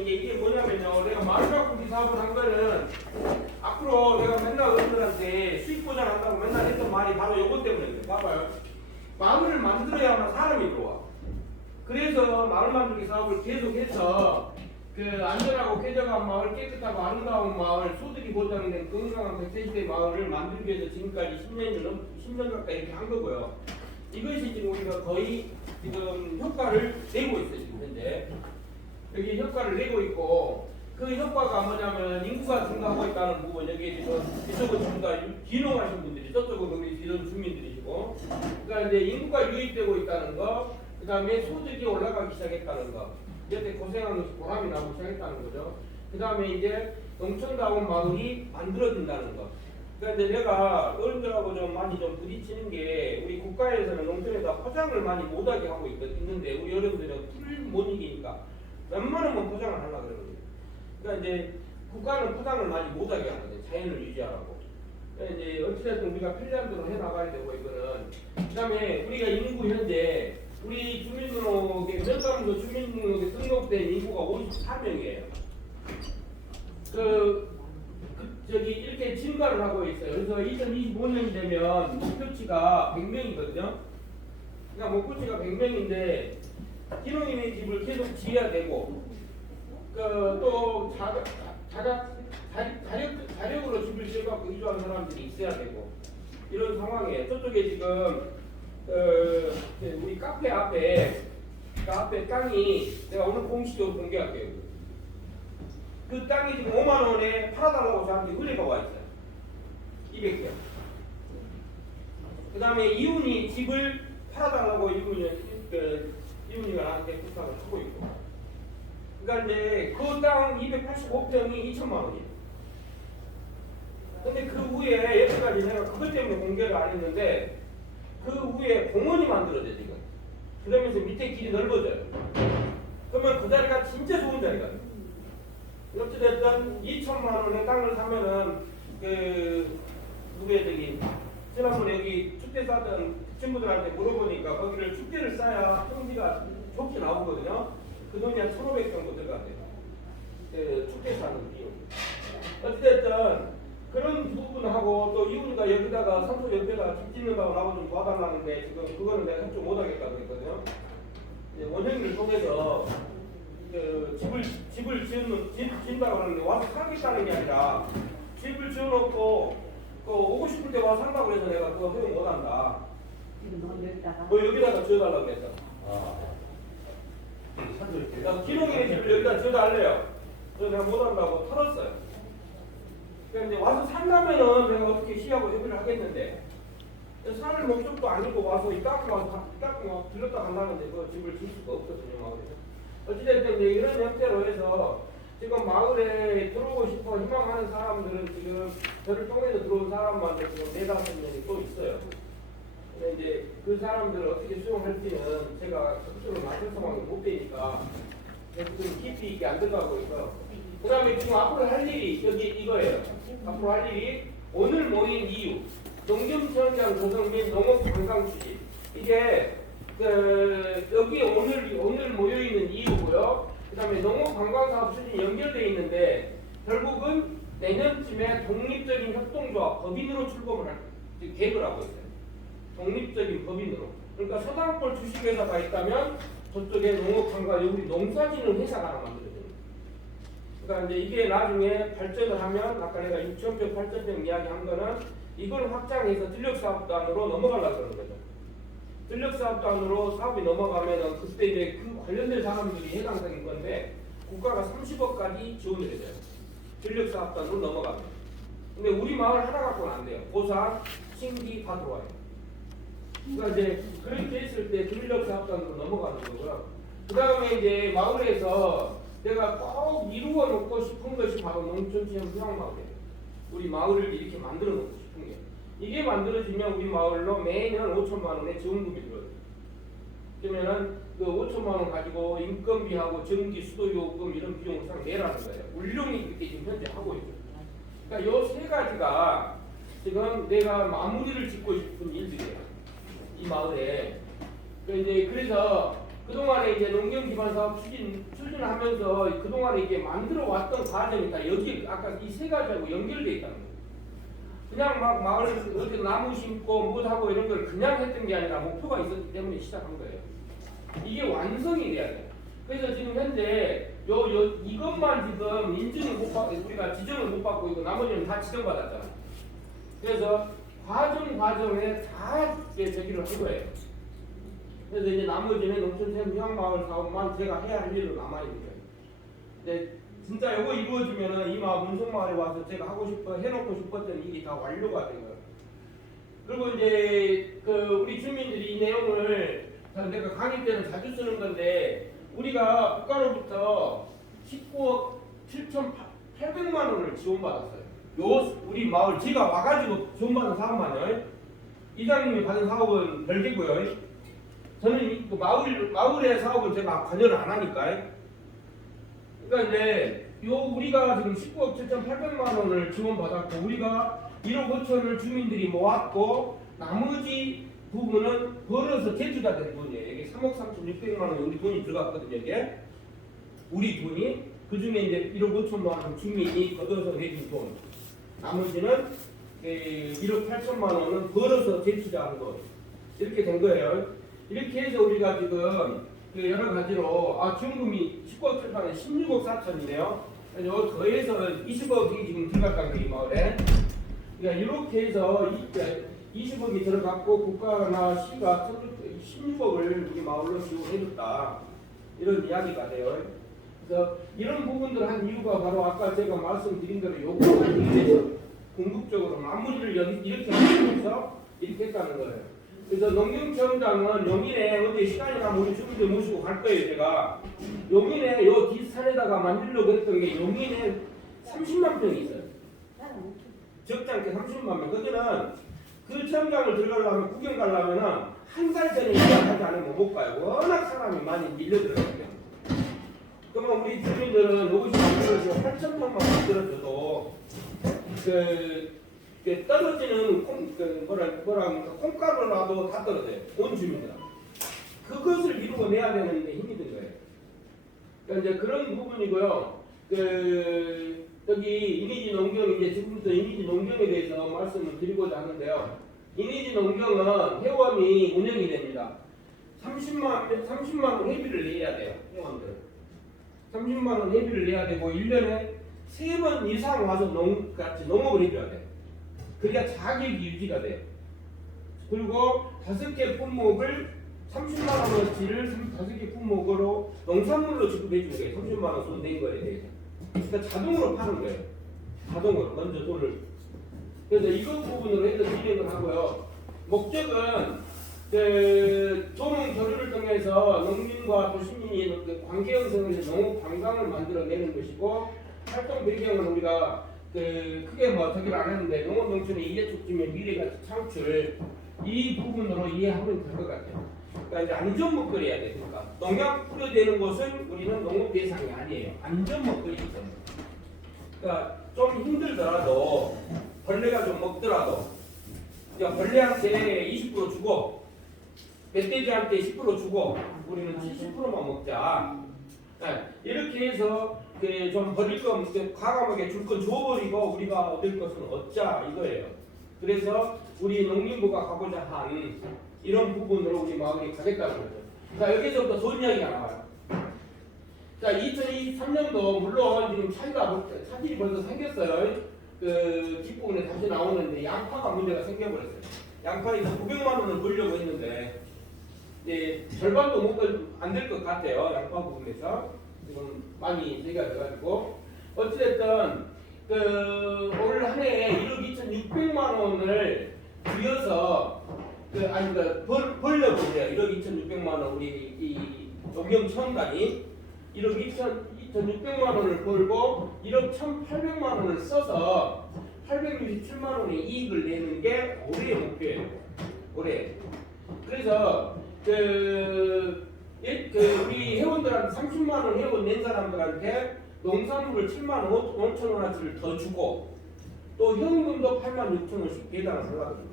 이제 이게 뭐냐면요. 내가 마을 가꾸기 사업을 한 거는 앞으로 내가 맨날 어른들한테 수익 보장한다고 맨날 했던 말이 바로 요것 때문에 봐봐요. 마을을 만들어야만 사람이 들어와. 그래서 마을 만들기 사업을 계속해서 그 안전하고 쾌적한 마을, 깨끗하고 아름다운 마을, 소득이 보장된 건강한 100세 시대 마을을 만들기 위해서 지금까지 10년 가까이 이렇게 한 거고요. 이것이 지금 우리가 거의 지금 효과를 내고 있어요. 지금 현재 여기 효과를 내고 있고, 그 효과가 뭐냐면 인구가 증가하고 있다는 부분. 여기 지금 이쪽은 전부 다 귀농하신 분들이, 저쪽은 우리 기존 주민들이시고, 그러니까 이제 인구가 유입되고 있다는 거, 그 다음에 소득이 올라가기 시작했다는 거, 이때 고생한 것이 보람이 나고 시작했다는 거죠. 그 다음에 이제 농촌다운 마을이 만들어진다는 거. 그러니까 이제 내가 어른들하고 좀 많이 좀 부딪히는 게, 우리 국가에서는 농촌에다 포장을 많이 못하게 하고 있는데 우리 어른들은 풀 못 이기니까 웬만하면 포장을 하려고 그러거든요. 그러니까 이제 국가는 포장을 많이 못하게 하거든요. 자연을 유지하라고. 그러니까 이제 어찌됐든 우리가 편리함대로 해나가야 되고 이거는. 그 다음에 우리가 인구 현재 우리 주민등록에 면담소 주민등록에 등록된 인구가 54명이에요. 저기 이렇게 증가를 하고 있어요. 그래서 2025년이 되면 목표치가 100명이거든요. 그러니까 목표치가 100명인데 기농인의 집을 계속 지어야 되고, 또 자력으로 집을 지어갖고 이주하는 사람들이 있어야 되고, 이런 상황이에요. 저쪽에 지금 우리 카페 앞에 땅이, 내가 오늘 공식적으로 공개할게요. 그 땅이 지금 5만 원에 팔아달라고 저한테 의뢰가 와 있어요. 200개. 그 다음에 이훈이 집을 팔아달라고 이훈이가 나한테 부탁을 하고 있고. 그러니까 이제 그 땅 285평이 2천만 원이에요. 근데 그 후에 여기까지 내가 그것 때문에 공개를 안 했는데, 그 후에 공원이 만들어져요 지금. 그러면서 밑에 길이 넓어져요. 그러면 그 자리가 진짜 좋은 자리거든요. 어찌됐든 2천만 원의 땅을 사면은 지난번에 여기 축제 싸던 친구들한테 물어보니까 거기를 축제를 싸야 평지가 좋게 나오거든요. 그 돈이 한 1,500 정도 들어가대요. 축제 싸는 비용. 어찌됐든 그런 부분하고, 또 이훈이가 여기다가 산소 옆에다가 집 짓는다고 나하고 좀 도와달라는데 지금 그거는 내가 협조 못하겠다고 했거든요. 원형을 통해서 집을 지은다고 그러는데 와서 살겠다는 게 아니라, 집을 지어놓고 오고 싶을 때 와서 산다고 해서 내가 그거 허용 못한다. 여기다가 지어달라고 했어. 기농인의 집을 여기다 지어달래요. 그래서 내가 못한다고 털었어요. 그러니까 이제 와서 산다면은 내가 어떻게 시하고 협의를 하겠는데, 산을 목적도 아니고 와서 이 땅을 와서 들렀다 간다는데 그 집을 질 수가 없거든요, 마을에서. 어찌됐든 이제 이런 형태로 해서 지금 마을에 들어오고 싶어 희망하는 사람들은 지금 저를 통해서 들어온 사람만도 지금 4-5명이 또 있어요. 근데 이제 그 사람들을 어떻게 수용할지는 제가 적극적으로 맞설 상황이 못 되니까 지금 깊이 있게 안 들어가고 있고요. 그 다음에 지금 앞으로 할 일이 여기 이거예요. 앞으로 할 일이 오늘 모인 이유, 농림시장 조성 및 농업 관광 추진. 이게 여기 오늘 모여 있는 이유고요. 그 다음에 농업 관광 사업 추진이 연결되어 있는데, 결국은 내년쯤에 독립적인 협동조합 법인으로 출범을 할 계획을 하고 있어요. 독립적인 법인으로. 그러니까 서당골 주식회사가 있다면 저쪽에 농업 관광, 여기 농사짓는 회사가 하나 만들어져요. 그러니까 이제 이게 나중에 발전을 하면, 아까 내가 6,000평, 8,000평 이야기한 거는 이걸 확장해서 전력사업단으로 넘어가려고 그러는 거죠. 전력사업단으로 사업이 넘어가면은 그때 이제 그 관련된 사람들이 해당되는 건데, 국가가 30억까지 지원을 해줘요. 전력사업단으로 넘어가면. 근데 우리 마을 하나 갖고는 안 돼요. 보상, 신기 다 들어와요. 그러니까 이제 그렇게 했을 때 전력사업단으로 넘어가는 거고요. 그 다음에 이제 마을에서 내가 꼭 이루어 놓고 싶은 것이 바로 농촌체험 휴양마을이에요. 우리 마을을 이렇게 만들어 놓고 싶은 게. 이게 만들어지면 우리 마을로 매년 5천만 원의 지원금이 들어요. 그러면은 그 5천만 원 가지고 인건비하고 전기, 수도요금 이런 비용을 싹 내라는 거예요. 울릉이 그렇게 지금 현재 하고 있죠. 그러니까 요 세 가지가 지금 내가 마무리를 짓고 싶은 일들이에요. 이 마을에. 그래서 그동안에 이제 농경 기반 사업 추진하면서 그동안에 이제 만들어 왔던 과정이 다 여기 아까 이 세 가지하고 연결돼 있다는 거예요. 그냥 막 마을에서 어디 나무 심고 무하고 이런 걸 그냥 했던 게 아니라 목표가 있었기 때문에 시작한 거예요. 이게 완성이 돼야 돼요. 그래서 지금 현재 이것만 지금 인증을 못 받고 우리가 지정을 못 받고 있고 나머지는 다 지정받았잖아요. 그래서 과정에 다 제기를 한 거예요. 그래서 이제 나머지는 농촌체험 휴양마을 사업만 제가 해야 할 일로 남아있는 거예요. 근데 진짜 이거 이루어지면은 이 문성마을에 와서 제가 해놓고 싶었던 일이 다 완료가 된 거예요. 그리고 이제 우리 주민들이 이 내용을 내가 강의 때는 자주 쓰는 건데 우리가 국가로부터 19억 7,800만 원을 지원받았어요. 우리 마을 제가 와가지고 지원받은 사업만요. 이장님이 받은 사업은 별개고요. 저는 그 마을의 사업을 제가 관여를 안 하니까. 그러니까 이제 우리가 지금 19억 7,800만 원을 지원받았고 우리가 1억 5천을 주민들이 모았고 나머지 부분은 벌어서 대주가 된 돈이에요. 이게 3억 3,600만 원 우리 돈이 들어갔거든요. 이게 우리 돈이 그 중에 이제 1억 5천만 원 주민이 걷어서 내준 돈. 나머지는 1억 8천만 원은 벌어서 대출한 거 이렇게 된 거예요. 이렇게 해서 우리가 지금 여러 가지로 지원금이 19억 7천에 16억 4천이네요. 그래서 더해서 20억이 지금 들어갔다는 거예요. 이 마을에. 그러니까 이렇게 해서 20억이 들어갔고 국가나 시가 16억을 우리 마을로 지원해줬다. 이런 이야기가 돼요. 그래서 이런 부분들 한 이유가 바로 아까 제가 말씀드린 대로 요구하기 위해서 궁극적으로 마무리를 이렇게 하면서 이렇게 했다는 거예요. 그래서 농경체험장은 용인에 어디 시간이 나면 우리 주민들 모시고 갈 거예요. 제가 용인에 요 뒷산에다가 만들려고 했던 게 용인에 30만 평이 있어요. 적지 않게 30만 명. 거기는 그 체험장을 들어가려면 구경 가려면은 한 달 전에 예약하지 않으면 못 가요. 워낙 사람이 많이 밀려들어가요. 그러면 우리 주민들은 여기서 만들어서 8,000평만 만들어줘도 떨어지는 콩가루라도 다 떨어져요. 온 주민들. 그것을 미루고 내야 되는데 힘이 든 거예요. 그러니까 이제 그런 부분이고요. 여기 이니지 농경 이제 지금부터 이니지 농경에 대해서 말씀을 드리고자 하는데요. 이니지 농경은 회원이 운영이 됩니다. 30만 원 회비를 내야 돼요. 회원들. 30만 원 회비를 내야 되고 1년에 3번 이상 와서 농업을 해줘야 돼요. 그래야 자격이 유지가 돼요. 그리고 5개 품목을 30만 원어치를 5개 품목으로 농산물로 지급해 주는 거예요. 30만 원 손 낸 거에 대해서. 그러니까 자동으로 파는 거예요. 자동으로 먼저 돈을. 그래서 이것 부분으로 해서 진행을 하고요. 목적은 조농 교류를 통해서 농민과 또 시민이 관계 형성을 해서 농업 관광을 만들어내는 것이고 활동 배경은 우리가 크게 저기를 안 했는데 농업 농촌의 이해촉진의 미래가치 창출 이 부분으로 이해하면 될 것 같아요. 그러니까 이제 안전 먹거리 해야 되니까 농약 뿌려대는 것은 우리는 농업 대상이 아니에요. 안전 먹거리이기 때문에. 그러니까 좀 힘들더라도 벌레가 좀 먹더라도 벌레한테 20% 주고 멧돼지한테 10% 주고 우리는 70%만 먹자. 이렇게 해서 좀 버릴 거 과감하게 줄 건 줘버리고 우리가 얻을 것은 얻자 이거예요. 그래서 우리 농림부가 가고자 한 이런 부분으로 우리 마을이 가겠다는 거죠. 자, 여기서부터 돈 이야기가 나와요. 자, 2023년도 물론 지금 차질이 벌써 생겼어요. 뒷부분에 다시 나오는데 양파가 문제가 생겨버렸어요. 양파에서 900만 원을 벌려고 했는데 절반도 안 될 것 같아요. 양파 부분에서 지금 많이 얘기가 돼가지고 어찌됐든 올 한 해에 1억 2,600만 원을 들여서 벌려고 그래요. 1억 2,600만 원 우리 이 농경청단이 1억 2,600만 원을 벌고 1억 1,800만 원을 써서 867만 원의 이익을 내는 게 올해의 목표예요. 올해. 그래서 우리 회원들한테 30만 원 회원 낸 사람들한테 농산물을 7만 5천 원어치를 더 주고 또 현금도 8만 6천 원씩 배당을 하거든요.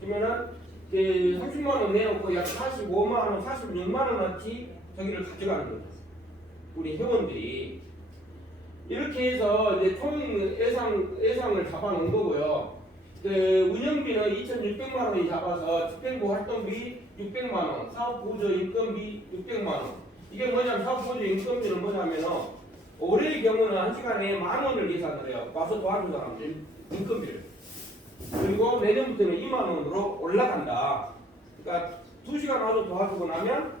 그러면은 30만 원 내놓고 약 45만 원, 46만 원어치 저기를 가져가는 거죠. 우리 회원들이 이렇게 해서 이제 총 예상을 잡아놓은 거고요. 운영비는 2,600만 원이 잡아서 집행부 활동비 600만 원, 사업보조 인건비 600만 원. 이게 뭐냐면 사업보조 인건비는 뭐냐면은 올해의 경우는 한 시간에 10,000원을 예상을 해요. 와서 도와준 사람들 인건비를. 그리고 내년부터는 2만 원으로 올라간다. 그러니까 2시간 와서 도와주고 나면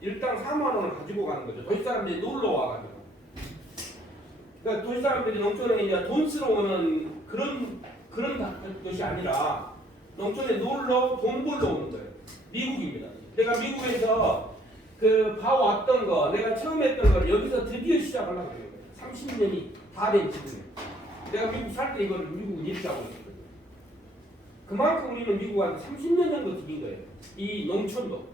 일당 4만 원을 가지고 가는 거죠. 도시 사람들이 놀러 와가지고. 그러니까 도시 사람들이 농촌에 이제 돈 쓰러 오는 그런 것이 아니라 농촌에 놀러 돈 벌러 오는 거예요. 미국입니다. 내가 미국에서 봐왔던 거, 내가 처음 했던 걸 여기서 드디어 시작하려고 해요. 30년이 다 된 지금. 내가 미국 살 때 이걸 미국은 이렇게 하고 있거든요. 그만큼 우리는 미국한테 30년 정도 드린 거예요. 이 농촌도.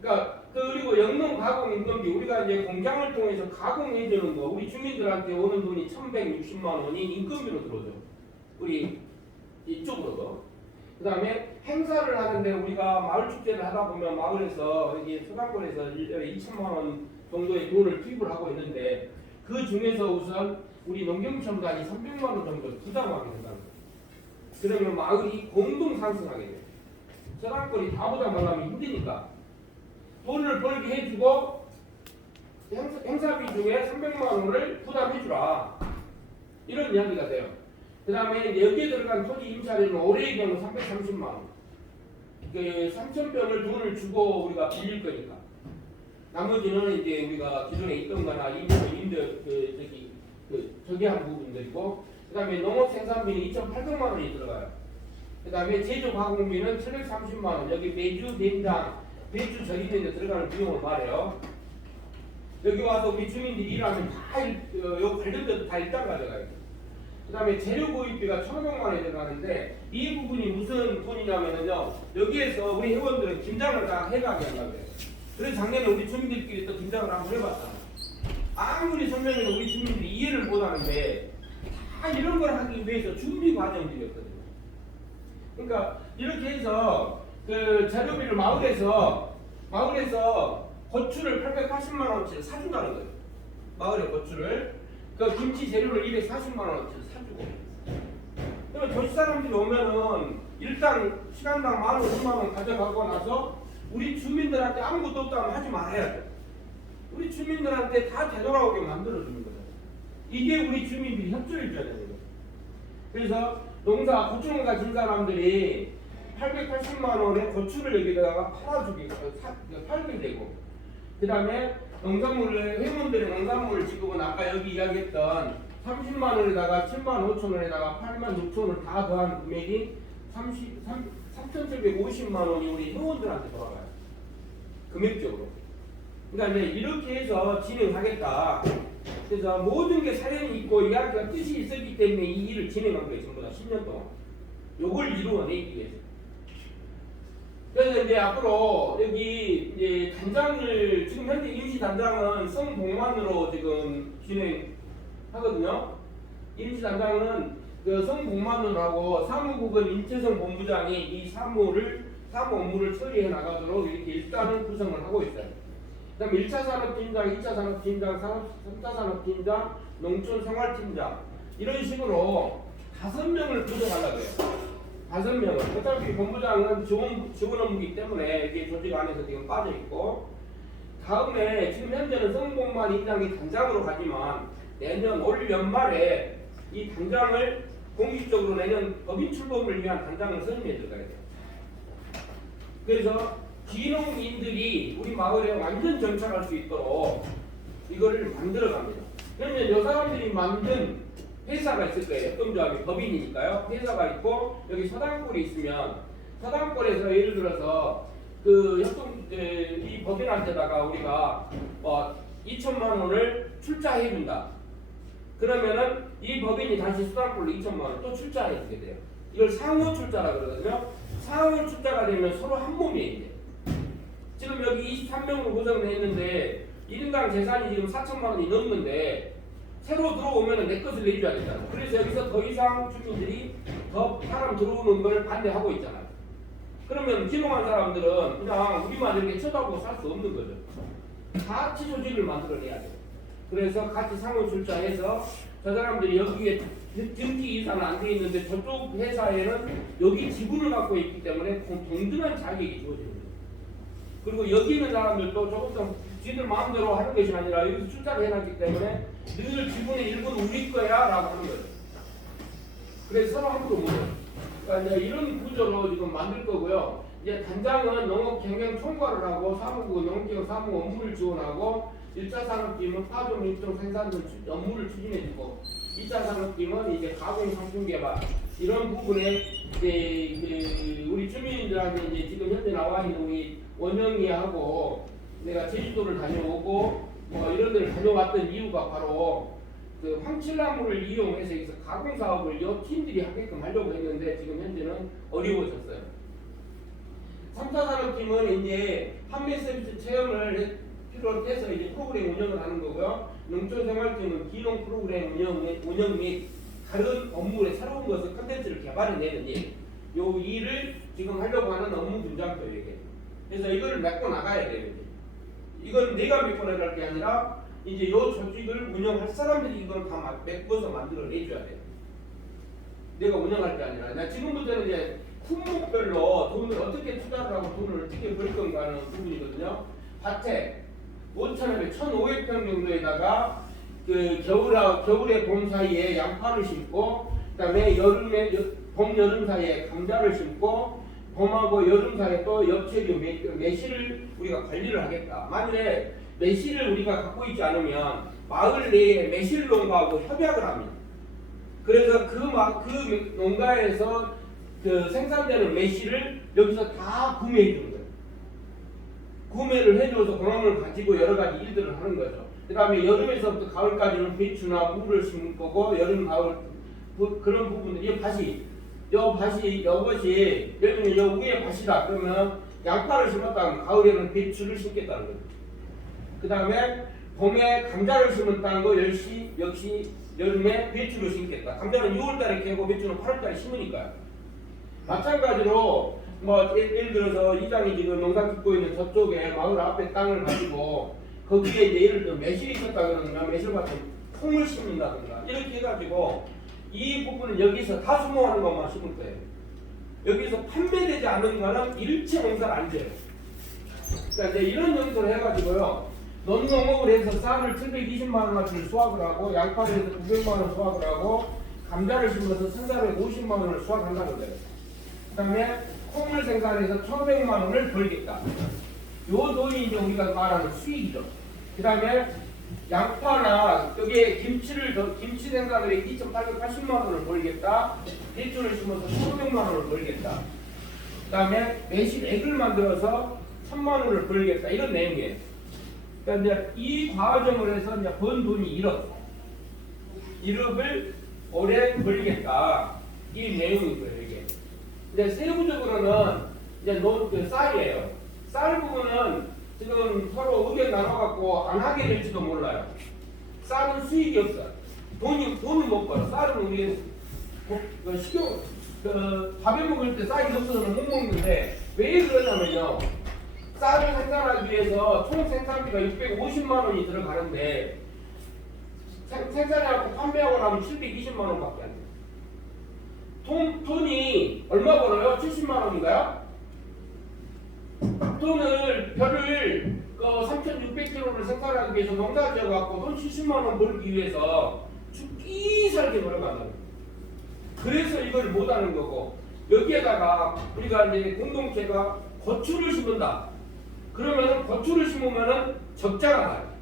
그러니까 그리고 영농 가공 인건비 우리가 이제 공장을 통해서 가공해 주는 거 우리 주민들한테 오는 돈이 1,160만 원이 인건비로 들어오죠. 우리 이쪽으로도. 그다음에 행사를 하는데 우리가 마을 축제를 하다 보면 마을에서 여기 서당권에서 1년에 2천만 원 정도의 돈을 투입을 하고 있는데 그 중에서 우선 우리 농경첨단이 300만 원 정도 부담하게 된다는 거예요. 그러면 마을이 공동 상승하게 돼요. 서당권이 다 부담하려면 힘드니까 돈을 벌게 해주고 행사비 중에 300만 원을 부담해주라 이런 이야기가 돼요. 그 다음에 여기에 들어간 토지 임차료는 올해의 경우 330만 원. 3,000평을 돈을 주고 우리가 빌릴 거니까. 나머지는 이제 우리가 기존에 있던 거나 저기 한 부분들이고, 그 다음에 농업 생산비는 2,800만 원이 들어가요. 그 다음에 제조 가공비는 730만 원. 여기 매주, 된장, 배추 절이는 데 들어가는 비용을 말해요. 여기 와서 우리 주민들이 일하면 다 요 관련돼서 다 일단 가져가요. 그 다음에 재료 구입비가 1,500만 원이 들어가는데 이 부분이 무슨 돈이냐면요. 여기에서 우리 회원들은 김장을 다 해가게 한다고 해요. 그래서 작년에 우리 주민들끼리 또 김장을 한번 해봤잖아요. 아무리 설명해도 우리 주민들이 이해를 못하는데 다 이런 걸 하기 위해서 준비 과정들이었거든요. 그러니까 이렇게 해서 재료비를 마을에서 고추를 880만 원어치 사준다는 거예요. 마을의 고추를. 김치 재료를 240만 원어치 사주고. 그러면 도시 사람들이 오면은 일단 시간당 10,000원, 10만 원 가져가고 나서 우리 주민들한테 아무것도 없다면 하지 말아야 돼. 우리 주민들한테 다 되돌아오게 만들어주는 거예요. 이게 우리 주민들이 협조해 줘야 되는 거예요. 그래서 고추 농사 진 사람들이 880만 원의 고추를 여기다가 팔게 되고, 그 다음에 회원들의 농산물 지급은 아까 여기 이야기했던 30만 원에다가 7만 5천 원에다가 8만 6천 원을 다 더한 금액이 3,750만 원이 우리 회원들한테 돌아가요. 금액적으로. 그러니까 이제 이렇게 해서 진행하겠다. 그래서 모든 게 사연이 있고 이야기가 뜻이 있었기 때문에 이 일을 진행한 거예요. 전부 다 10년 동안. 요걸 이루어내기 위해서. 그래서 이제 앞으로 여기 이제 단장을 지금 현재 임시 단장은 성복만으로 지금 진행하거든요. 임시 단장은 성복만으로 하고 사무국은 임채성 본부장이 이 사무 업무를 처리해 나가도록 이렇게 일단은 구성을 하고 있어요. 그다음 1차 산업팀장, 2차 산업팀장, 3차 산업팀장, 농촌생활팀장 이런 식으로 5명을 구성하려고 해요. 5명은. 어차피 본부장은 지원 업무이기 때문에 이게 조직 안에서 지금 빠져있고, 다음에 지금 현재는 성복만 인장이 단장으로 가지만 내년 올 연말에 이 단장을 공식적으로 내년 법인 출범을 위한 단장을 선임해 들어가야 돼요. 그래서 기농인들이 우리 마을에 완전 정착할 수 있도록 이거를 만들어 갑니다. 그러면 이 사람들이 만든 회사가 있을 거예요. 협동조합이 법인이니까요. 회사가 있고 여기 서당골이 있으면 서당골에서 예를 들어서 이 법인한테다가 우리가 2천만 원을 출자해 준다. 그러면은 이 법인이 다시 서당골로 2천만 원을 또 출자해 주게 돼요. 이걸 상호 출자라 그러거든요. 상호 출자가 되면 서로 한 몸이에요. 이제. 지금 여기 23명으로 구성되어 있는데 1인당 재산이 지금 4천만 원이 넘는데 새로 들어오면 내 것을 내줘야 되잖아요. 그래서 여기서 더 이상 주민들이 더 사람 들어오는 걸 반대하고 있잖아요. 그러면 기농한 사람들은 그냥 우리만 이렇게 쳐다보고 살 수 없는 거죠. 같이 조직을 만들어내야 돼요. 그래서 같이 상호출자해서 저 사람들이 여기에 등기 이사는 안 돼 있는데 저쪽 회사에는 여기 지분을 갖고 있기 때문에 동등한 자격이 주어집니다. 그리고 여기 있는 사람들도 조금 더 지들 마음대로 하는 것이 아니라 여기서 출자를 해놨기 때문에 늘 지분의 일부는 우리 거야 라고 하는 거죠. 그래서 서로 함부로 못해요. 그러니까 이제 이런 구조로 지금 만들 거고요. 이제 단장은 농업경영 총괄을 하고 사무국은 농업경영 사무 업무를 지원하고 1차 산업팀은 파종 밀종 생산 등 업무를 추진해주고 2차 산업팀은 이제 가공 상품 개발 이런 부분에 이제 우리 주민들한테 이제 지금 현재 나와 있는 우리 원영이하고 내가 제주도를 다녀오고 뭐 이런 데를 다녀왔던 이유가 바로 그 황칠나무를 이용해서 여기서 가공 사업을 여 팀들이 하게끔 하려고 했는데 지금 현재는 어려워졌어요. 3차 산업팀은 이제 판매 서비스 체험을 필요로 해서 이제 프로그램 운영을 하는 거고요. 농촌생활팀은 기농 프로그램 운영 및 다른 업무의 새로운 것을 컨텐츠를 개발해내는 일. 요 일을 지금 하려고 하는 업무 분장도 이게. 그래서 이거를 메꿔 나가야 돼요. 이건 내가 메꿔 나갈 게 아니라 이제 요 조직을 운영할 사람들이 이걸 다 메꿔서 만들어 내줘야 돼요. 내가 운영할 게 아니라. 나 지금부터는 이제 품목별로 돈을 어떻게 투자를 하고 돈을 어떻게 벌 건가 하는 부분이거든요. 밭에 5,500, 1,500평 정도에다가 그 겨울에 봄 사이에 양파를 심고 그다음에 봄 여름 사이에 감자를 심고 봄하고 여름 사이에 또 엽채류 매실을 우리가 관리를 하겠다. 만일에 매실을 우리가 갖고 있지 않으면 마을 내에 매실 농가하고 협약을 합니다. 그래서 그 농가에서 그 생산되는 매실을 여기서 다 구매해 주는 거예요. 구매를 해줘서 그놈을 가지고 여러 가지 일들을 하는 거죠. 그 다음에 여름에서부터 가을까지는 배추나 무를 심을 거고 여름, 가을 그런 부분들이 이것이 예를 들면 요 위에 밭이다 그러면 양파를 심었다면 가을에는 배추를 심겠다는 거죠. 그 다음에 봄에 감자를 심었다는 거 역시 여름에 배추를 심겠다. 감자는 6월달에 캐고 배추는 8월달에 심으니까요. 마찬가지로 뭐 예를 들어서 이장이 지금 농사 짓고 있는 저쪽에 마을 앞에 땅을 가지고 거기에 이제 예를 들어 매실이 있었다 그러면 매실밭에 콩을 심는다든가 이렇게 해가지고 이 부분은 여기서 다수모하는 것만 심을 거예요. 여기서 판매되지 않는 거는 일체 농사를 안 지어요. 그러니까 이제 이런 용도를 해가지고요. 논농업을 해서 쌀을 720만 원어치를 수확을 하고 양파를 해서 900만 원 수확을 하고 감자를 심어서 1,450만 원을 수확한다는 거예요. 그 다음에 콩을 생산해서 1,500만 원을 벌겠다. 요 돈이 이제 우리가 말하는 수익이죠. 그 다음에 양파나 여기에 김치 생산을 해서 2,880만 원을 벌겠다. 배추를 심어서 1,500만 원을 벌겠다. 그 다음에 매실액을 만들어서 1,000만 원을 벌겠다. 이런 내용이에요. 그러니까 이제 이 과정을 해서 이제 번 돈이 1억을 올해 벌겠다. 이 내용인 거예요, 이게. 이제 세부적으로는 이제 그 쌀이에요. 쌀 부분은 지금 서로 의견 나눠갖고 안 하게 될지도 몰라요. 쌀은 수익이 없어. 돈을 못 벌어. 쌀은 우리 밥에 먹을 때 쌀이 없어서는 못 먹는데 왜 그러냐면요. 쌀을 생산하기 위해서 총 생산비가 650만 원이 들어가는데 생산해갖고 판매하고 나면 720만 원밖에 안 돼요. 돈이 얼마 벌어요? 70만 원인가요? 별을 3,600kg를 생산하기 위해서 농사 지어갖고 돈 70만 원 벌기 위해서 죽기 살기 노력하는 거예요. 그래서 이걸 못하는 거고 여기에다가 우리가 이제 공동체가 고추를 심는다. 그러면은 고추를 심으면은 적자가 나요.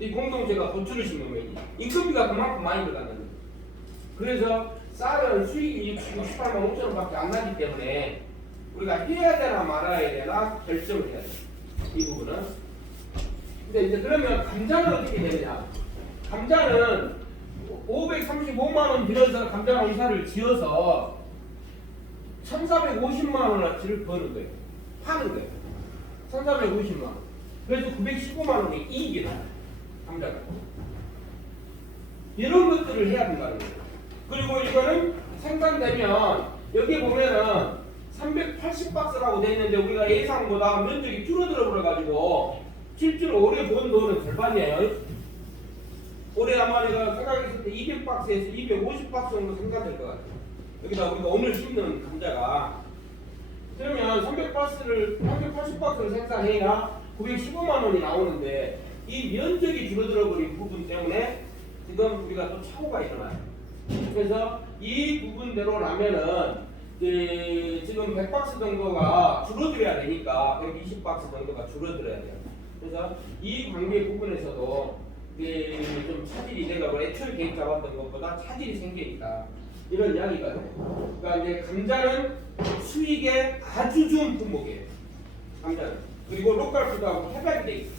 이 공동체가 고추를 심으면 인건비가 그만큼 많이 들어가는 거예요. 그래서 쌀은 수익이 68만 5천 원밖에 안 나기 때문에 우리가 해야 되나 말아야 되나 결정을 해야 돼요. 이 부분은. 근데 이제 그러면 감자는 어떻게 되느냐? 감자는 535만 원 들여서 감자 농사를 지어서 1,450만 원어치를 버는 거예요. 파는 거예요. 1,450만 원. 그래서 915만 원이 이익이 나요. 감자가. 이런 것들을 해야 된다는 거예요. 그리고 이거는 생산되면 여기 보면은 380박스라고 돼 있는데 우리가 예상보다 면적이 줄어들어 버려가지고 실제로 올해 본 돈은 절반이에요. 올해 아마 내가 생각했을 때 200박스에서 250박스 정도 생산될 것 같아요. 여기다 우리가 오늘 심는 감자가. 그러면 380박스를 생산해야 915만 원이 나오는데 이 면적이 줄어들어 버린 부분 때문에 지금 우리가 또 착오가 일어나요. 그래서 이 부분대로라면은 지금 100박스 정도가 줄어들어야 되니까 120박스 정도가 줄어들어야 돼요. 그래서 이 관계 부분에서도 좀 차질이 내가 애초에 계획 잡았던 것보다 차질이 생기니까 이런 이야기가 돼요. 그러니까 이제 감자는 수익에 아주 좋은 품목이에요. 감자는. 그리고 로컬푸드하고 협약이 돼 있어요.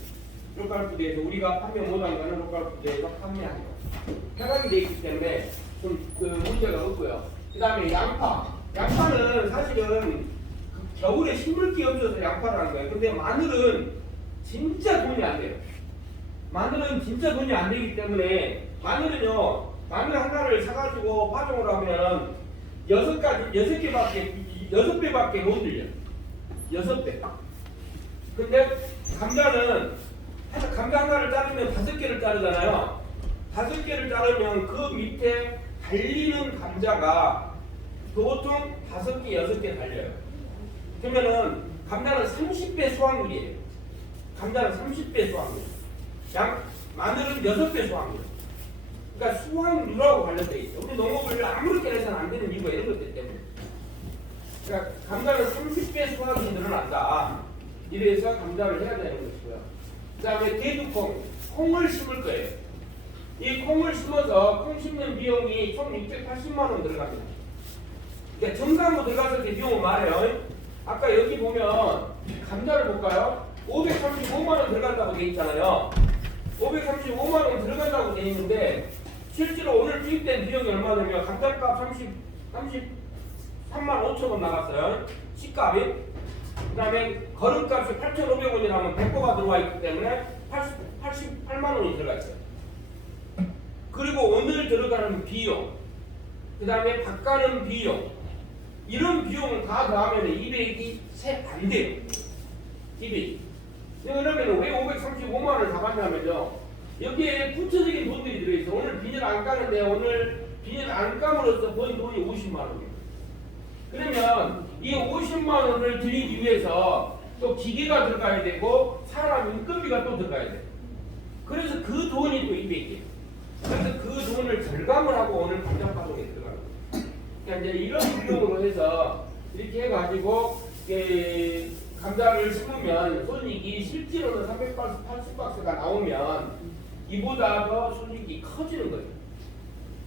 로컬푸드에서 우리가 판매 못한 거는 로컬푸드에서 판매하는 거. 협약이 돼 있기 때문에 좀 문제가 없고요. 그 다음에 양파. 양파는 사실은 겨울에 심을 게 없어서 양파를 하는 거예요. 근데 마늘은 진짜 돈이 안 돼요. 마늘은 진짜 돈이 안 되기 때문에 마늘은요, 마늘 하나를 사가지고 파종을 하면 6배밖에 못 들려요. 6배. 근데 감자는 감자 하나를 자르면 5개를 자르잖아요. 5개를 자르면 그 밑에 달리는 감자가 보통 5개, 6개 달려요. 그러면은 감자는 30배 수확률이에요. 감자는 30배 수확률. 마늘은 6배 수확률. 그러니까 수확률하고 관련되어 있어요. 우리 농업을 아무렇게 해서는 안 되는 이유가 이런 것들 때문에. 그러니까 감자는 30배 수확이 늘어난다. 이래서 감자를 해야 되는 것이고요. 그 다음에 대두콩, 콩을 심을 거예요. 이 콩을 심어서 콩 심는 비용이 총 680만 원 들어갑니다. 그러니까 정상으로 들어갔을 때 비용은 말해요. 아까 여기 보면 감자를 볼까요? 535만 원 들어간다고 돼 있잖아요. 535만 원 들어간다고 돼 있는데 실제로 오늘 투입된 비용이 얼마 되면 감자값 33만 5천 원 나갔어요. 시값이. 그 다음에 거름값이 8,500원이라면 100호가 들어와 있기 때문에 88만 원이 들어가 있어요. 그리고 오늘 들어가는 비용, 그 다음에 바가는 비용, 이런 비용을 다 더하면 200이 세 안 돼요. 200이. 그러면 왜 535만 원을 잡았냐면요. 여기에 구체적인 돈들이 들어있어. 오늘 비닐 안 까는데 오늘 비닐 안 까므로써 번 돈이 50만 원이에요. 그러면 이 50만 원을 드리기 위해서 또 기계가 들어가야 되고 사람 인건비가 또 들어가야 돼요. 그래서 그 돈이 또 200이에요. 그래서 그 돈을 절감을 하고 오늘 감자 파종에 들어가는 거예요. 그러니까 이제 이런 비용으로 해서 이렇게 해가지고 감자를 심으면 손익이 실제로는 380박스가 나오면 이보다 더 손익이 커지는 거예요.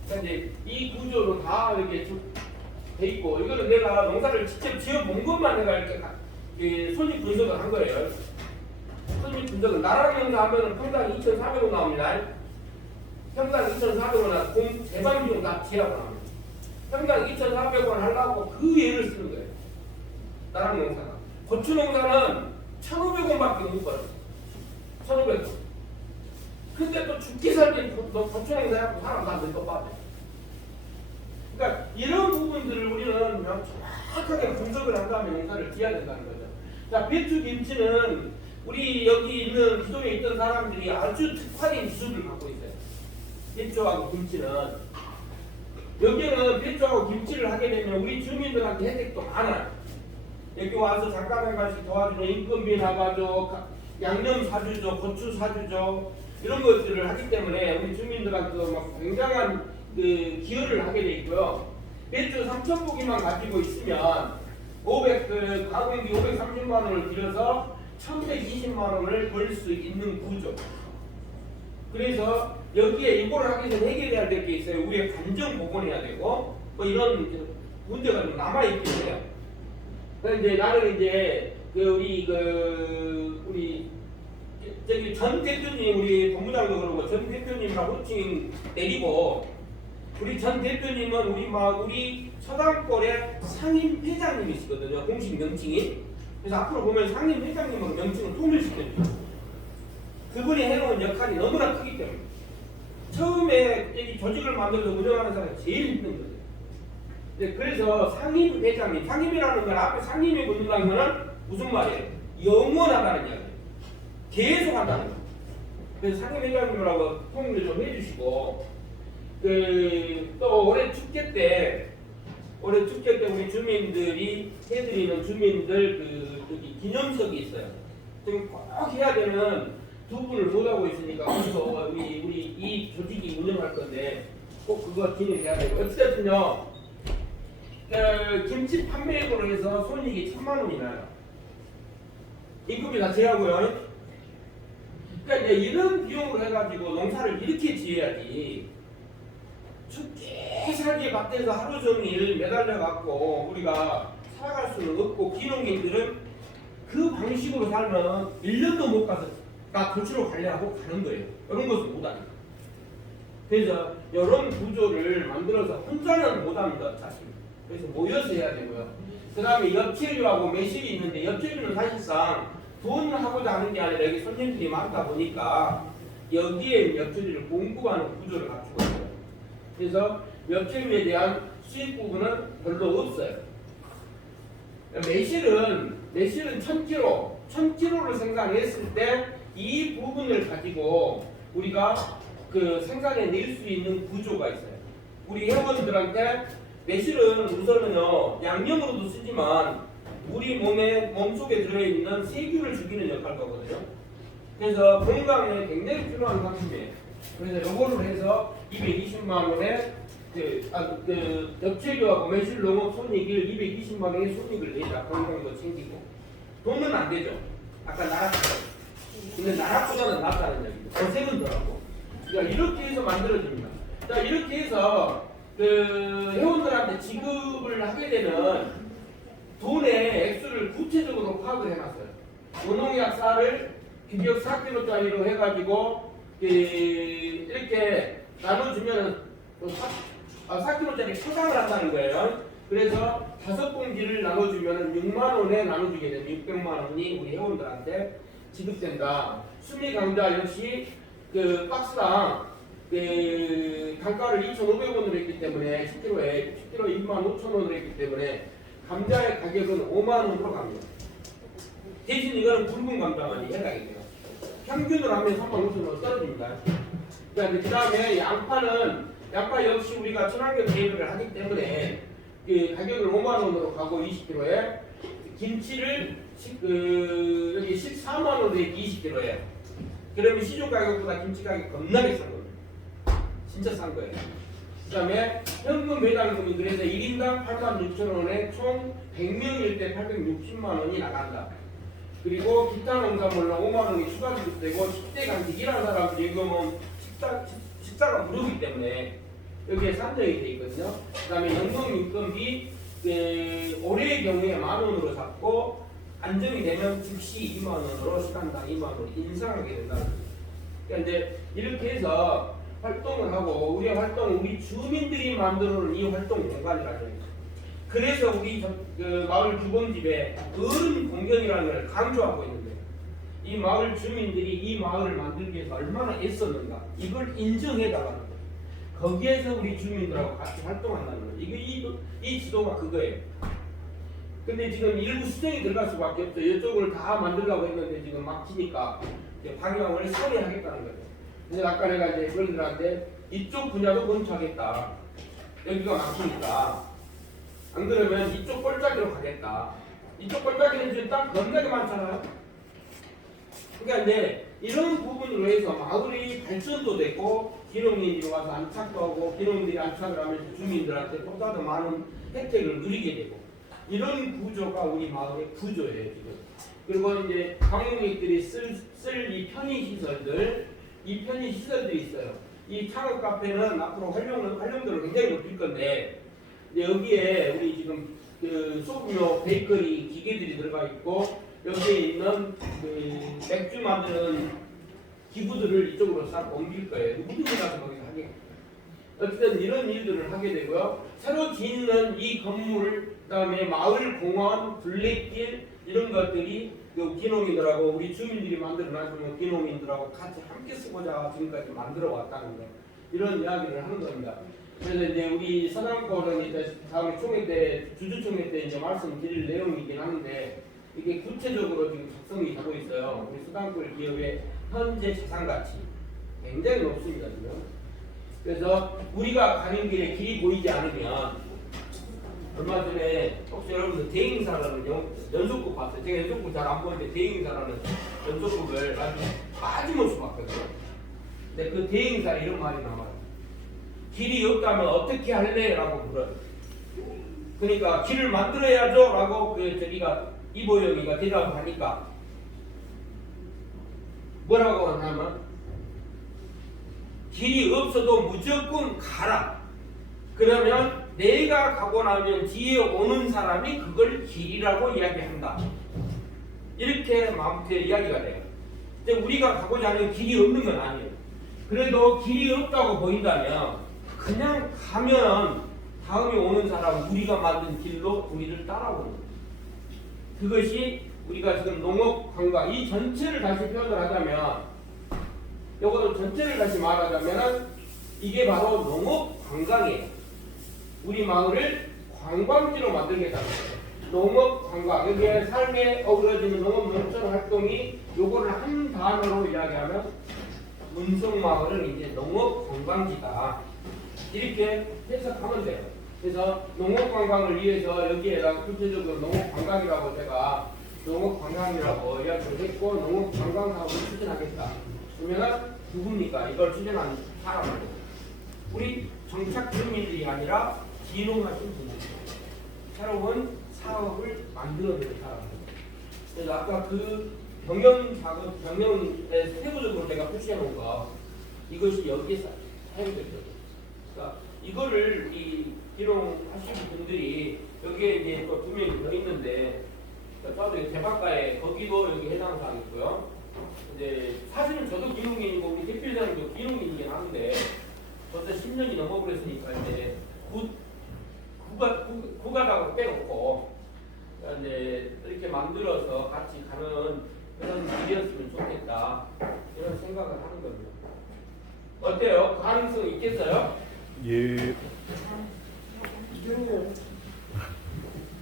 그러니까 이제 이 구조로 다 이렇게 돼 있고 이거는 내가 농사를 직접 지어본 것만 내가 이렇게 손익 분석을 한 거예요. 손익 분석은 나라랑 농사하면 평당 2,400원 나옵니다. 평당 2,400원 나서 재반 비용 다 제하고 나옵니다. 평당 2,400원 하려고 그 예를 쓰는 거예요. 나라랑 농사가. 고추 농사는 1,500원밖에 못 벌어요. 1,500원. 근데 또 죽기 살기 고추 농사하고 사람 다 몇 번 빠져요. 그러니까 이런 부분들을 우리는 정확하게 분석을 한 다음에 농사를 지어야 된다는 거죠. 자, 배추 김치는 우리 여기 있는 기존에 있던 사람들이 아주 특화된 기술을 갖고 있어요. 배추하고 김치는. 여기는 배추하고 김치를 하게 되면 우리 주민들한테 혜택도 많아요. 여기 와서 잠깐 한 가지 도와주는 인건비 나가죠, 양념 사주죠, 고추 사주죠, 이런 것들을 하기 때문에 우리 주민들한테도 막 굉장한 기여를 하게 돼 있고요. 배추 3,000포기만 가지고 있으면 가공비 530만 원을 들여서 1,120만 원을 벌 수 있는 구조. 그래서 여기에 이걸 하기 위해서 해결해야 될 게 있어요. 우리가 감정 복원해야 되고 뭐 이런 문제가 좀 남아 있긴 해요. 그래서 이제 나는 이제 우리 저기 전 대표님, 우리 본부장도 그러고 전 대표님이랑 호칭 내리고, 우리 전 대표님은 우리 서당골의 상임 회장님이시거든요. 공식 명칭이. 그래서 앞으로 보면 상임 회장님으로 명칭을 통일시켜줘요. 그분이 해놓은 역할이 너무나 크기 때문에. 처음에 이 조직을 만들어서 운영하는 사람이 제일 힘든 거예요. 그래서 상임 회장님, 상임이라는 건 앞에 상임이 붙는다는 거는 무슨 말이에요? 영원하다는 이야기예요. 계속 한다는 거예요. 그래서 상임 회장님이라고 통일을 좀 해주시고, 또 올해 축제 때 우리 주민들이 해드리는 주민들 기념석이 있어요. 지금 꼭 해야 되는 두 분을 못 하고 있으니까 거기서 우리 이 조직이 운영할 건데 꼭 그거 진행해야 되고, 어쨌든요. 김치 판매액으로 해서 손익이 1,000만 원이 나요. 임금이 다 제하고요. 그러니까 이제 이런 비용으로 해가지고 농사를 이렇게 지어야지. 춥게 살기 밭에서 하루 종일 매달려 갖고 우리가 살아갈 수는 없고, 기농민들은 그 방식으로 살면 1년도 못 가서 나 도시로 가려고 가는 거예요. 이런 것을 못하니까. 그래서 이런 구조를 만들어서 혼자는 못합니다, 사실. 그래서 모여서 해야 되고요. 그 다음에 엽체류하고 매실이 있는데, 엽체류는 사실상 돈을 하고자 하는 게 아니라 여기 손님들이 많다 보니까 여기에 엽체류를 공급하는 구조를 갖추고 있어요. 그래서 엽체류에 대한 수익 부분은 별로 없어요. 매실은 1000kg를 생산했을 때 이 부분을 가지고 우리가 생산해낼 수 있는 구조가 있어요. 우리 회원들한테 매실은 우선은요, 양념으로도 쓰지만 우리 몸속에 들어있는 세균을 죽이는 역할을 하거든요. 그래서 건강에 굉장히 필요한 상품이에요. 그래서 요거를 해서 220만 원에 엽채류하고 매실 농업 손익을 220만 원의 손익을 내자. 건강도 챙기고. 돈은 안 되죠. 아까 나락처럼. 근데 나락보다는 낫다는 얘기죠. 세금 덜하고. 그러니까 이렇게 해서 만들어집니다. 자, 이렇게 해서 회원들한테 지급을 하게 되는 돈의 액수를 구체적으로 파악을 해놨어요. 노농약 쌀을 규격 4kg짜리로 해가지고 이렇게 나눠주면 4kg짜리 포장을 한다는 거예요. 그래서 5봉지를 나눠주면 6만 원에 나눠주게 되면 600만 원이 우리 회원들한테 지급된다. 수미 강자 역시 박스당 단가를 2,500원으로 했기 때문에 10kg에 25,000원으로 했기 때문에 감자의 가격은 5만 원으로 갑니다. 대신 이거는 굵은 감자만이 해당이 돼요. 평균으로 하면 35,000원 떨어집니다. 그 다음에 양파 역시 우리가 친환경 재배를 하기 때문에 가격을 5만 원으로 가고 20kg에 김치를 여기 14만 원으로 20kg에 그러면 시중 가격보다 김치 가격이 겁나게 싼 겁니다. 진짜 싼 거예요. 그 다음에 현금 배당금이 그래서 1인당 86,000원에 총 100명일 때 860만 원이 나간다. 그리고 기타 농산물로 5만 원이 추가 지급되고 10대 간식 일하는 사람들 요금은 식사가 무료이기 때문에 여기에 산정이 되어 있거든요. 그 다음에 연금인건비 올해의 경우에 만 원으로 잡고 안정이 되면 즉시 2만 원으로 시간당 2만 원으로 인상하게 된다는 거예요. 그러니까 이제 이렇게 해서 활동을 하고 우리 주민들이 만들어놓은 이 활동 공간이라는 거예요. 그래서 우리 마을 주범집에 어른 공경이라는 걸 강조하고 있는데 이 마을 주민들이 이 마을을 만들기 위해서 얼마나 애썼는가 이걸 인정해달라는 거예요. 거기에서 우리 주민들하고 같이 활동한다는 거예요. 이 지도가 그거예요. 근데 지금 일부 수정이 들어갈 수밖에 없죠. 이쪽을 다 만들려고 했는데 지금 막히니까 방향을 선회하겠다는 거예요. 근데 아까 내가 이제 어른들한테 이쪽 분야도 건축하겠다. 여기가 막히니까. 안 그러면 이쪽 골짜기로 가겠다. 이쪽 골짜기는 지금 땅 겁나게 많잖아요. 그러니까 이제 이런 부분으로 해서 마을이 발전도 되고 기농민들이 와서 안착도 하고 기농민들이 안착을 하면서 주민들한테 보다 더 많은 혜택을 누리게 되고 이런 구조가 우리 마을의 구조예요 지금. 그리고 이제 관광객들이 쓸 이 편의시설들 이 편의시설들이 있어요. 이 창업 카페는 앞으로 활용도를 굉장히 높일 건데 여기에 우리 지금 소규모 베이커리 기계들이 들어가 있고 여기에 있는 맥주 만드는 기구들을 이쪽으로 싹 옮길 거예요. 누구든지 가서 거기서 하게. 어쨌든 이런 일들을 하게 되고요. 새로 짓는 이 건물, 그다음에 마을 공원, 둘레길 이런 것들이 기농민들하고 우리 주민들이 만들어놨으면 기농민들하고 같이 함께 쓰고자 지금까지 만들어 왔다는 거 이런 이야기를 하는 겁니다. 그래서 이제 우리 서당권은 이제 다음에 총회 때 주주총회 때 이제 말씀드릴 내용이긴 한데 이게 구체적으로 지금 작성이 되고 있어요. 우리 서당권 기업의 현재 자산 가치 굉장히 높습니다 지금. 그래서 우리가 가는 길에 길이 보이지 않으면 얼마 전에 혹시 여러분들 대행사라는 연속극 봤어요? 제가 연속극 잘 안 보는데 대행사라는 연속극을 아주 빠짐없이 봤거든요. 근데 그 대행사 이런 말이 나와요. 길이 없다면 어떻게 할래? 라고 물어요. 그러니까 길을 만들어야죠 라고 그 저기가 이보영이가 대답하니까 뭐라고 하냐면 길이 없어도 무조건 가라. 그러면 내가 가고 나면 뒤에 오는 사람이 그걸 길이라고 이야기한다. 이렇게 마음속에 이야기가 돼요. 근데 우리가 가고자 하는 길이 없는 건 아니에요. 그래도 길이 없다고 보인다면 그냥 가면 다음에 오는 사람은 우리가 만든 길로 우리를 따라오는 거예요. 그것이 우리가 지금 농업관광 이 전체를 다시 표현을 하자면 요거는 전체를 다시 말하자면 이게 바로 농업관광이에요. 우리 마을을 관광지로 만들겠다는 거예요. 농업관광 여기에 삶에 어우러지는 농업 농촌 활동이 요거를 한 단어로 이야기하면 문성마을은 이제 농업관광지다. 이렇게 해석하면 돼요. 그래서 농업관광을 위해서 여기에다가 구체적으로 농업관광이라고 제가 농업관광이라고 이야기를 했고 농업관광 사업을 추진하겠다. 그러면은 누굽니까? 이걸 추진한 사람은 우리 정착 주민들이 아니라 기농하신 분들, 새로운 사업을 만들어내는 사람들. 그래서 아까 그 경영 작업, 경영에 세부적으로 제가 표시해 놓은 거 이것이 여기에서 사용되죠. 그러니까 이거를 이 기농하신 분들이 여기에 이제 또 2명이 더 있는데 저도 대박가에 거기도 여기 해당 사항 있고요. 이제 사실은 저도 기농인이고 우리 대필사님도 기농인이긴 한데 벌써 10년이 넘어버렸으니까 이제 구가다고 빼놓고 이제 이렇게 만들어서 같이 가는 그런 길이었으면 좋겠다 이런 생각을 하는 겁니다. 어때요? 가능성 있겠어요? 예.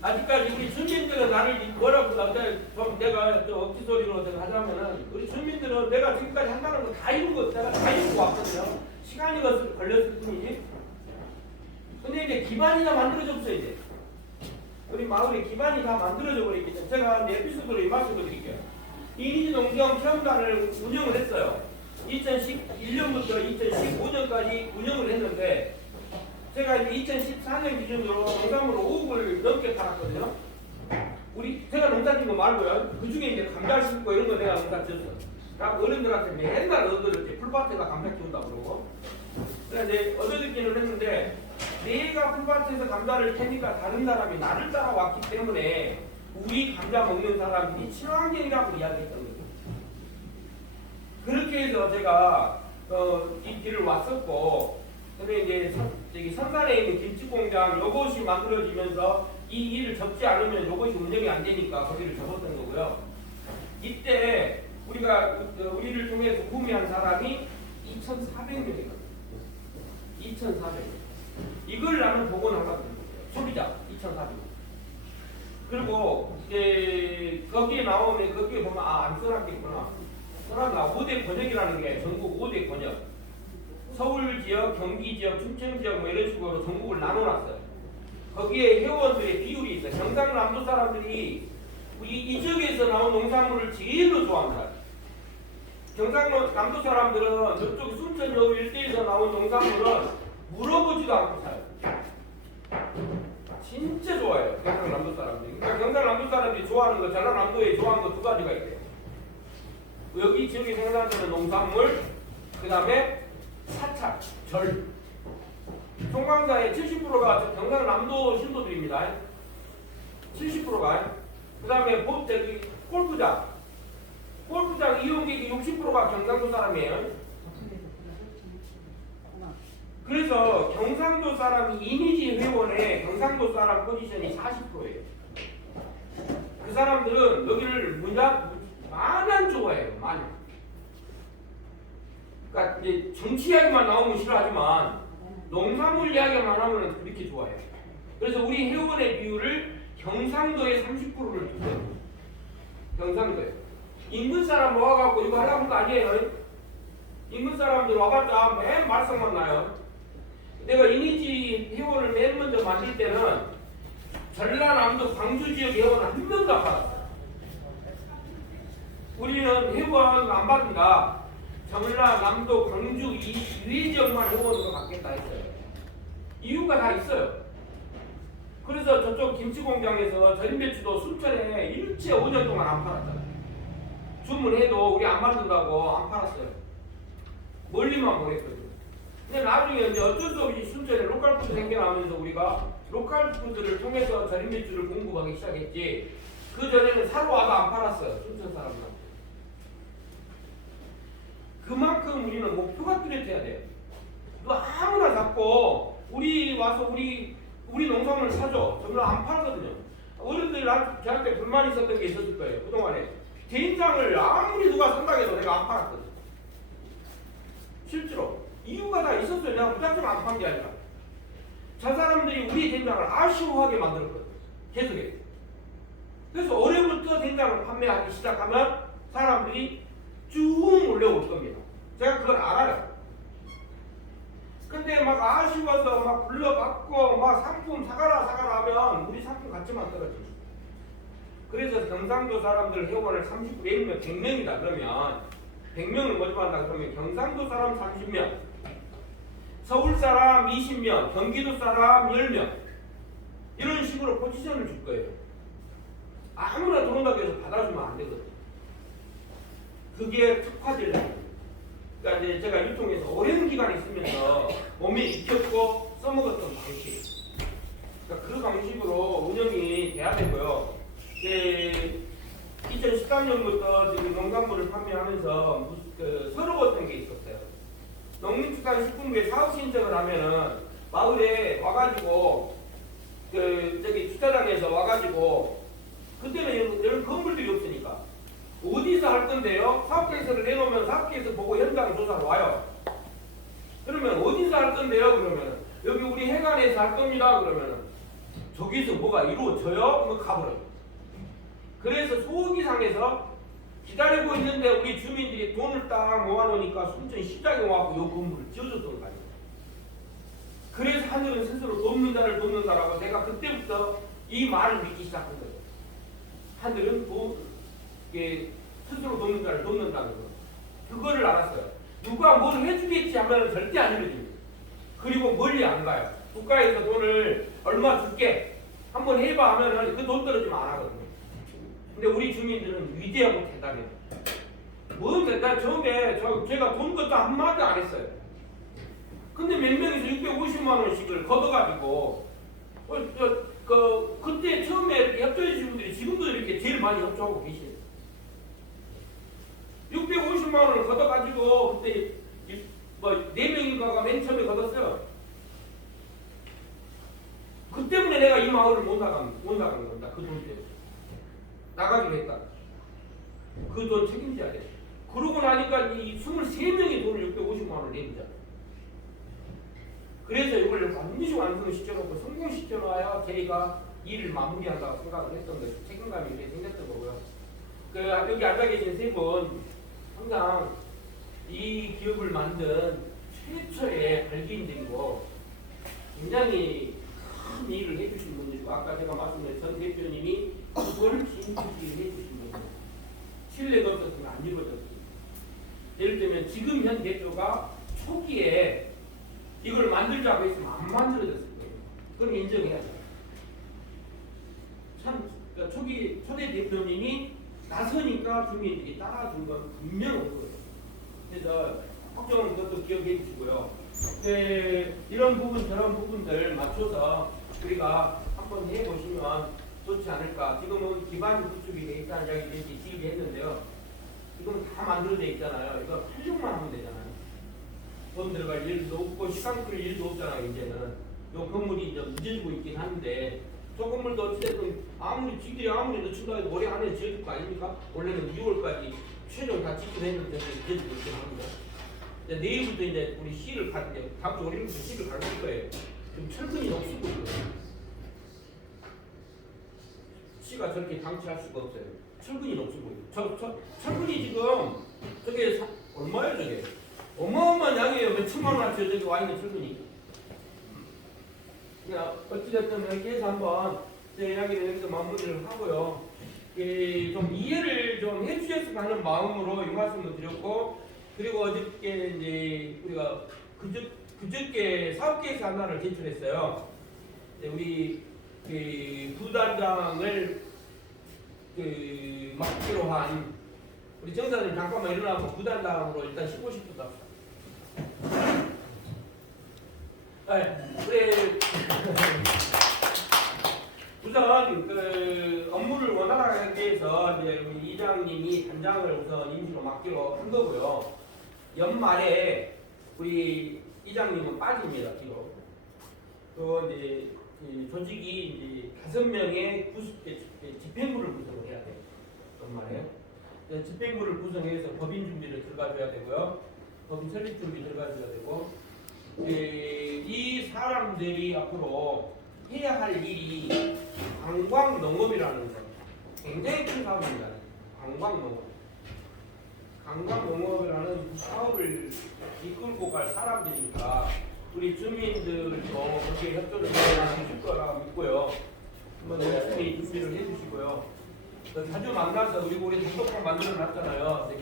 아직까지 우리 주민들은 나를 뭐라고 내가 억지 소리로 내가 하자면은 우리 주민들은 내가 지금까지 한다는 거 다 이루고 내가 다 이루고 왔거든요. 시간이 걸렸을 뿐이지. 근데 이제 기반이 다 만들어졌어요 이제. 우리 마을의 기반이 다 만들어져 버리기 때문에 제가 에피소드로 이 말씀을 드릴게요. 이니지 농경 체험단을 운영을 했어요. 2011년부터 2015년까지 운영을 했는데 제가 이제 2014년 기준으로 농산물을 5억을 넘게 팔았거든요. 제가 농사 짓는 거 말고요. 그 중에 이제 감자 심고 이런 거 내가 농사 지었어요. 그러니까 어른들한테 맨날 얻어졌지. 풀밭에다 감자 키운다고 그러고. 그래서 이제 얻어듣기는 했는데 내가 풀밭에서 감자를 캐니까 다른 사람이 나를 따라왔기 때문에 우리 감자 먹는 사람들이 친환경이라고 이야기했던 거예요. 그렇게 해서 제가 이 길을 왔었고 그다음에 이제 저기 선산에 있는 김치 공장 요것이 만들어지면서 이 일을 접지 않으면 요것이 운영이 안 되니까 거기를 접었던 거고요. 이때 우리를 통해서 구매한 사람이 2,400명이거든요. 2,400명. 이걸 나는 복원하거든요. 소비자 2,400명. 그리고 이제 거기에 보면 안 써놨겠구나. 써놨나 5대 권역이라는 게 전국 5대 권역. 서울 지역, 경기 지역, 춘천 지역 뭐 이런 식으로 전국을 나눠놨어요. 거기에 회원들의 비율이 있어요. 경상남도 사람들이 이 지역에서 나온 농산물을 제일로 좋아합니다. 경상남도 사람들은 저쪽 순천 여우 일대에서 나온 농산물은 물어보지도 않고 사요. 진짜 좋아해요. 경상남도 사람들이. 그러니까 경상남도 사람들이 좋아하는 거, 전라남도에 좋아하는 거 두 가지가 있대요. 여기 지역에 생산되는 농산물, 그 다음에 사찰, 절. 송광사의 70%가 경상남도 신도들입니다. 70%가. 그 다음에 골프장. 골프장 이용객이 60%가 경상도 사람이에요. 그래서 경상도 사람이 이미지 회원의 경상도 사람 포지션이 40%예요. 그 사람들은 여기를 마냥 좋아해요. 마냥. 그러니까 이제 정치 이야기만 나오면 싫어하지만 농산물 이야기만 하면 그렇게 좋아해요. 그래서 우리 회원의 비율을 경상도에 30%를 두세요. 경상도에. 인근 사람 모아갖고 이거 하려고 한 거 아니에요. 인근 사람들 와봤자 맨 말썽만 나요. 내가 이니지 회원을 맨 먼저 만들 때는 전라남도 광주 지역 회원은 한 명도 안 받았어요. 우리는 회원 안 받는다. 전라남도 광주 이 지역만 회원으로 받겠다 했어요. 이유가 다 있어요. 그래서 저쪽 김치공장에서 절임배추도 순천에 일체 5년 동안 안 팔았잖아요. 주문해도 우리 안 만든다고 안 팔았어요. 멀리만 보냈거든요. 근데 나중에 이제 어쩔 수 없이 순천에 로컬푸드 생겨나면서 우리가 로컬푸드를 통해서 절임배추를 공급하기 시작했지, 그 전에는 사러 와도 안 팔았어요. 순천 사람들한테. 그만큼 우리는 목표가 뚜렷해야 돼요. 너 아무나 잡고 우리 와서 우리 농산물 사줘. 저는 안 팔거든요. 어른들이 저한테 불만이 있었던 게 있었을 거예요. 그동안에 된장을 아무리 누가 산다고 해도 내가 안 팔았거든요. 실제로 이유가 다 있었어요. 내가 무작정 안 판 게 아니라 저 사람들이 우리 된장을 아쉬워하게 만들었거든요. 계속해서. 그래서 올해부터 된장을 판매하기 시작하면 사람들이 쭉 몰려올 겁니다. 제가 그걸 알아요. 근데 막 아쉬워서 막 불러받고 막 상품 사가라 하면 우리 상품 가치만 떨어집니다. 그래서 경상도 사람들 회원을 30, 예를 들면 100명이다 그러면 100명을 모집한다 그러면 경상도 사람 30명, 서울 사람 20명, 경기도 사람 10명, 이런 식으로 포지션을 줄 거예요. 아무나 들어온다고 해서 받아주면 안 되거든요. 그게 특화되려고. 그러니까 이제 제가 유통에서 오랜 기간 있으면서 몸에 익혔고 써먹었던 방식. 그러니까 그 방식으로 운영이 돼야 되고요. 2013년부터 지금 농산물을 판매하면서 서러웠던 게 있었어요. 농림축산식품부에 사업 신청을 하면은 마을에 와가지고 저기 주차장에서 와가지고 그때는 이런 건물들이 없으니까 어디서 할 건데요? 사업계획서를 내놓으면 사업계획서 보고 현장 조사로 와요. 그러면 어디서 할 건데요? 그러면 여기 우리 해관에서 할 겁니다. 그러면 저기서 뭐가 이루어져요? 그럼 가버려요. 그래서 소기상에서 기다리고 있는데 우리 주민들이 돈을 딱 모아놓으니까 순천 시장에 와서 이 건물을 지어줬던 거 아니에요. 그래서 하늘은 스스로 돕는다라고 내가 그때부터 이 말을 믿기 시작한 거예요. 하늘은 스스로 돕는다는 거. 그거를 알았어요. 누가 뭘 해주겠지 하면 절대 안 이루어집니다. 그리고 멀리 안 가요. 국가에서 돈을 얼마 줄게 한번 해봐 하면은 그 돈 떨어지면 안 하거든요. 근데 우리 주민들은 위대하고 대단해요. 나 처음에 제가 돈 것도 한마디 안 했어요. 근데 몇 명이서 650만 원씩을 걷어가지고 그때 처음에 이렇게 협조해 주신 분들이 지금도 이렇게 제일 많이 협조하고 계시네요. 650만 원을 걷어가지고 그때 4명인가가 맨 처음에 걷었어요. 그 때문에 내가 이 마을을 못 나간 겁니다. 그 돈 때문에. 나가기로 했다. 그 돈 책임져야 돼. 그러고 나니까 이 23명이 돈을 650만 원을 내니까. 그래서 이걸 반드시 완성시켜놓고 성공시켜놔야 저희가 일을 마무리한다고 생각을 했던 거죠. 책임감이 이렇게 생겼던 거고요. 여기 앉아 계신 세 분, 항상 이 기업을 만든 최초의 발기인들이고 굉장히 큰 일을 해주신 분들이고, 아까 제가 말씀드린 전 대표님이 그걸 진출기를 해주신 분들. 신뢰가 없었으면 안 이루어졌습니다. 예를 들면 지금 현 대표가 초기에 이걸 만들자고 했으면 안 만들어졌을 거예요. 그럼 인정해야 돼요. 그러니까 초대 대표님이 나서니까 주민들이 따라준 건 분명한 거예요. 그래서 걱정은 그것도 기억해 주시고요. 이런 부분 저런 부분들 맞춰서 우리가 한번 해보시면 좋지 않을까. 지금은 기반 구축이 돼 있다는 이야기 지휘했는데요. 지금 다 만들어져 있잖아요. 이거 활용만 하면 되잖아요. 돈 들어갈 일도 없고 시간 끌 일도 없잖아요. 이제는 이 건물이 이제 늦어지고 있긴 한데, 저 건물도 어쨌든 지들이 아무리 늦춘다 해도 올해 안에 지어질 거 아닙니까? 원래는 2월까지 최종 다 짓기로 했는데 늦어지고 있긴 합니다. 이제 내일부터 이제 우리 C를 가는데 다음 주 월요일부터 C를 가르칠 거예요. 지금 철근이 너무 쓰고 있어요. C가 저렇게 방치할 수가 없어요. 철근이 너무 쓰고 있어요. 철근이 지금 저게 얼마예요 저게? 어마어마한 양이에요. 몇 천만 원어치 저기 와 있는 철근이. 그러니까 어찌됐든 이렇게 해서 한번 제 이야기를 여기서 마무리를 하고요. 좀 이해를 좀 해주셨으면 하는 마음으로 이 말씀을 드렸고, 그리고 어저께 이제 우리가 그저께 사업계획서 하나를 제출했어요. 우리 부단장을 맡기로 한 우리 정사님 잠깐만 일어나고 부단장으로 일단 쉬고 싶다. 네, 우선 업무를 원활하게 하기 위해서 이제 우리 이장님이 단장을 우선 임시로 맡기로 한 거고요. 연말에 우리 이장님은 빠집니다. 뒤로. 또 이제 조직이 이제 5명의 집행부를 구성을 해야 돼요. 연말에. 집행부를 구성해서 법인 준비를 들어가줘야 되고요. 법인 설립 준비 들어가줘야 되고, 이 사람들이 앞으로 해야 할 일이 관광농업이라는 거 굉장히 큰 사업입니다. 관광농업이라는 사업을 이끌고 갈 사람들이니까 우리 주민들도 거기에 협조를 해주실 거라 믿고요. 한번 열심히 준비를 해주시고요. 자주 만나서 우리 단톡방 만들어 놨잖아요.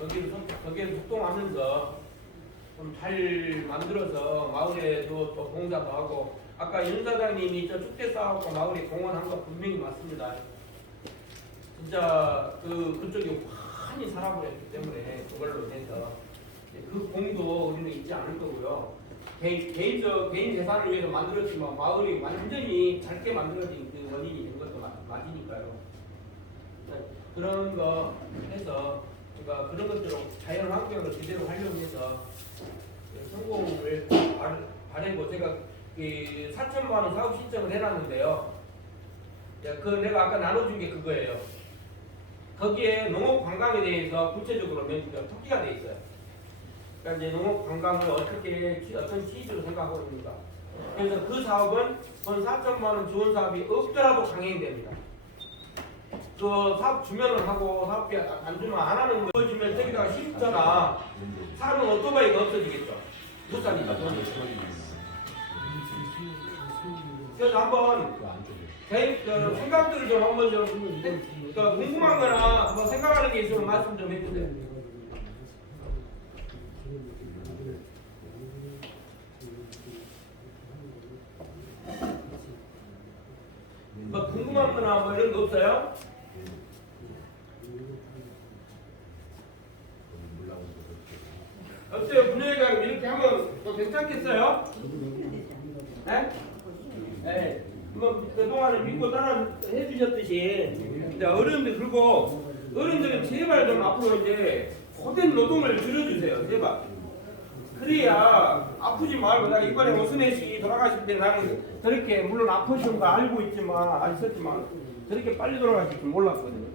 거기에 소통하면서 좀 잘 만들어서 마을에도 또 봉사도 하고, 아까 윤 사장님이 저 축제 싸우고 마을에 공헌한 거 분명히 맞습니다. 진짜 그쪽이 환히 살아버렸기 때문에 그걸로 인해서 그 공도 우리는 잊지 않을 거고요. 개인 재산을 위해서 만들었지만 마을이 완전히 밝게 만들어진 그 원인이 된 것도 맞으니까요. 그런 거 해서 우리가 그런 것들로 자연 환경을 제대로 하려고 해서 성공을 바라고 제가 4천만 원 사업 신청을 해놨는데요. 그 내가 아까 나눠준 게 그거예요. 거기에 농업 관광에 대해서 구체적으로 특기가 돼 있어요. 그러니까 이제 농업 관광을 어떤 취지로 생각하고 있는가. 그래서 그 사업은 돈 4천만 원 지원 사업이 없더라도 강행됩니다. 그 사업 주면은 하고 사업비 안 주면 안 하는 거 주면 저기다가 쉼터나 사는 오토바이가 없어지겠죠. 부산이다 돈이. 그래서 한번 생각들을 좀 한번 좀 궁금한 거나 한번 생각하는 게 있으면 말씀 좀 해주세요. 뭐 궁금한 거나 뭐 이런 거 없어요? 어때요? 분위기가 이렇게 하면 또 괜찮겠어요? 네? 네. 뭐 그동안에 믿고 따라 해주셨듯이 이제 어른들, 그리고 어른들은 제발 좀 앞으로 이제 고된 노동을 줄여주세요. 제발. 그래야 아프지 말고, 나 이번에 오순애 씨 돌아가실 때 나는 저렇게 물론 아프신 거 알고 있지만 저렇게 빨리 돌아가실 줄 몰랐거든요.